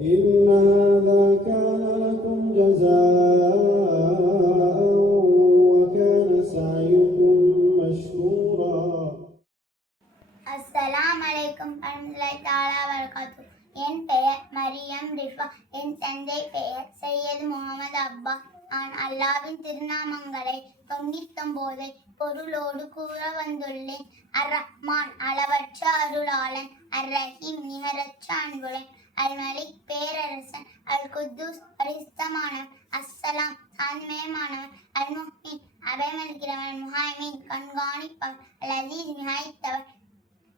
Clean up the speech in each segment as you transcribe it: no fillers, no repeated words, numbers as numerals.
إن هذا كان لكم جزاء وكان سعيكم مشكورا. அஸ்ஸலாமு அலைக்கும் வரஹ்மத்துல்லாஹி தஆலா வபரகாத்துஹு. என் பெயர் மரியம் ரிஃபா. என் தந்தை பெயர் சையது முகமது அப்பா. நான் அல்லாஹ்வின் திருநாமங்களை 99 பொருளோடு கூற வந்துள்ளேன். அர் ரஹ்மான் அளவற்ற அருளாளன், அர் ரஹீம் நிகரற்ற அன்புடன், அல் மலிக் பேரரசன், அல் குத்தூஸ் பரிசுத்தமானவன், அஸ்ஸலாம் சாந்திமயமானவன், அல் முஹ்மின் அபயமளிக்கிறவன், முஹைமின் கண்காணிப்பவன், அல் அசீஸ் மிகைத்தவன்,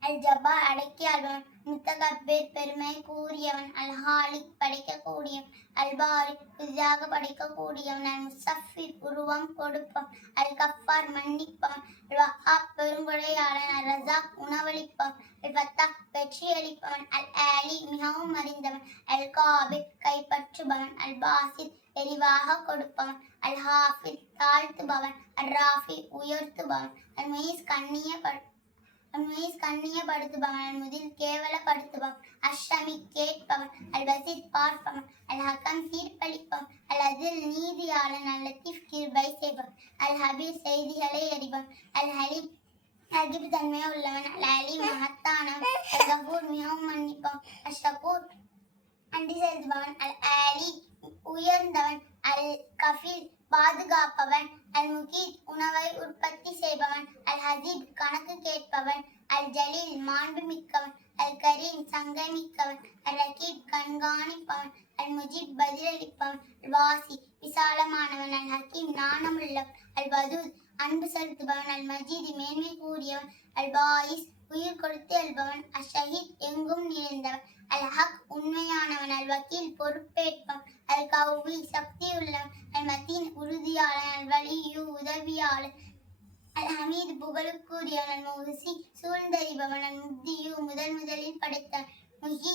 அல் ஜப்பார் அடக்கியாள்வன், முத்தகப்பீர் பெருமை கூறியவன், அல் ஹாலிக் படைக்கக்கூடியவன், அல் பாரி புதிதாக படைக்கக்கூடியவன், அல் முஸஃபிர் உருவம் கொடுப்பவன், அல் கஃபார் மன்னிப்பவன், அல் வஹாப் பெருங்கொடையாளன், அல் ரஸாக் உணவளிப்பவன், அல் ஃபத்தாஹ் வெற்றியளிப்பவன், அல் ஆலி மிகவும் அறிந்தவன், அல் காபிர் கைப்பற்றுபவன், அல் பாசித் எரிவாக கொடுப்பவன், அல் ஹாஃபித் தாழ்த்துபவன், அல் ராஃபி உயர்த்துபவன், அல் முயீஸ் கண்ணியப்படுத்துபவன், அல் முதில் கேவலப்படுத்துபவன், அஷ்ஷமி கேட்பவன், அல் பசித் பார்ப்பவன், அல் ஹக்கம் தீர்ப்பளிப்பவன், அல் அதில் நீதியாளன், அல் லத்தீஃப் கிருபை செய்பவன், அல் ஹபீர் செய்திகளை அறிபவன், அல் ஹலீம் அகிப் தன்மை உள்ளவன், அல் அலீம் மகத்தானவன், அல் கஃபூர் மிகவும் மன்னிப்பவன், அல் ஷகூர் அன்றி செலுத்துபவன், அல் ஆலி உயர்ந்தவன், அல் கஃபீர் பாதுகாப்பவன், அல் முகீத் உணவை உற்பத்தி செய்பவன், அல் ஹசீப் கணக்கு கேட்பவன், அல் ஜலீல் மாண்பு மிக்கவன், அல் கரீம் சங்கை மிக்கவன், அல் ரகீப் கண்காணிப்பவன், அல் முஜீப் பதிலளிப்பவன், அல் வாசி விசாலமானவன், அல் ஹக்கீம் நாணமுள்ளவன், அல் வதூத் அன்பு செலுத்துபவன், அல் மஜீத் மேன்மை கூறியவன், அல் பாயிஸ் உயிர் கொடுத்து எழுபவன், அல் ஷஹீத் எங்கும் நிறைந்தவன், அல் ஹக் உண்மையானவன், அல் வக்கீல் பொறுப்பேற்பவன், அல் கௌவி சக்தி உள்ளவன், அல் மத்தீன் உறுதியாளன், அல் வலியு உதவியாளன், அல் ஹமீத் புகழுக்குரியவன், அல் முஹ்சி சூழ்ந்தறிபவன், அல் முப்தியு முதலில் படைத்தவன், முஹி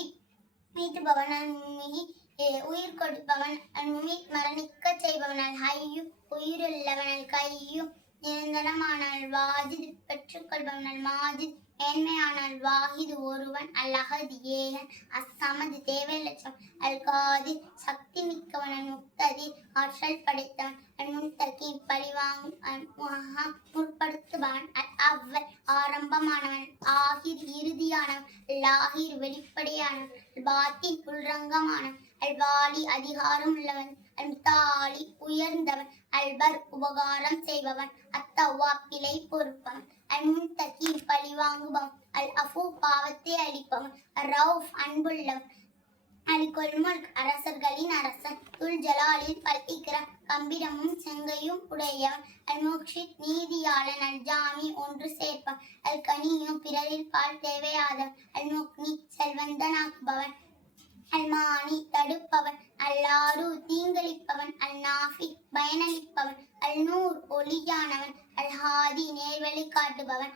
மீட்டுபவன், அல் முஹி உயிர் கொடுப்பவன், அல் முமீத் மரணிக்க செய்பவன், அல் ஹையு உயிருள்ளவன், அல் கையு நிரந்தரமான, அல் வாஜித் பெற்றுக்கொள்பவன், அல் மாஜித் மேன்மையான, அல் வாஹிது ஒருவன், அல் அஹத் ஏகன், அஸ்ஸமது தேவையற்றவன், அல் காதிர் சக்தி மிக்கவன், அல் முக்ததிர் ஆற்றல் படைத்தவன், அல் முன்தகீம் பழிவாங்கும், அல் முஹம் முற்படுத்துபவன், அல் அவ்வல் ஆரம்பமானவன், ஆஹிர் இறுதியானவன், அல் லாஹிர் வெளிப்படையானவன், அல் பாத்தின் உள்ரங்கமானவன், அல் வாலி அதிகாரம் உள்ளவன், அல் முத்தாலி உயர்ந்தவன், அல் பர் உபகாரம் செய்பவன், அத்தவ்வா பிழை பொறுப்பவன், அல் முன்தகீம் பழிவாங்குபவன், அல் அஃபூ பாவத்தை அளிப்பவன், அல் ரவுஃப் அன்புள்ளவன், அல் கொல்முல்க் அரசர்களின் அரசன், துல் ஜலாலில் பல் இக்ரம் கம்பீரமும் செங்கையும் உடையவன், அல் முக்ஷித் நீதியாளன், அல் ஜாமி ஒன்று சேர்ப்பவன், அல் கனியு பிறரில் பால் தேவையாதவன், அல் முக்னி செல்வந்தனாக்குபவன், அல் மானி தடுப்பவன், அல்லாரு தீங்களிப்பவன், அல் நாஃபி பயனளிப்பவன், அல் நூர் ஒளியானவன், அல் ஹாதி நேர்வழி காட்டுபவன்,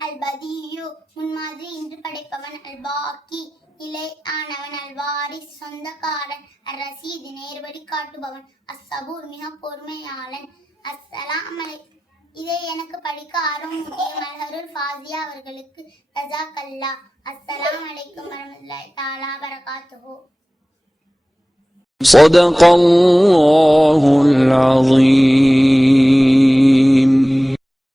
அல் பதியு முன்மாதிரி இன்று படைப்பவன், அல் பாக்கி இலை ஆனவன், அல் வாரிஸ் சொந்தக்காரன், அல் ரசீத் நேர்வழி காட்டுபவன், அஸ்ஸபூர் மிக பொறுமையாளன். அஸ்ஸலாம் அலைக்கும். இதை எனக்கு படிக்க ஆர்வமூட்டிய மல்ஹருல் ஃபாசியா அவர்களுக்கு ஜஸாக்கல்லாஹ். அஸ்ஸலாமு அலைக்கும் வரஹ்மத்துல்லாஹி தஆலா வபரகாத்துஹு. صدق الله العظيم.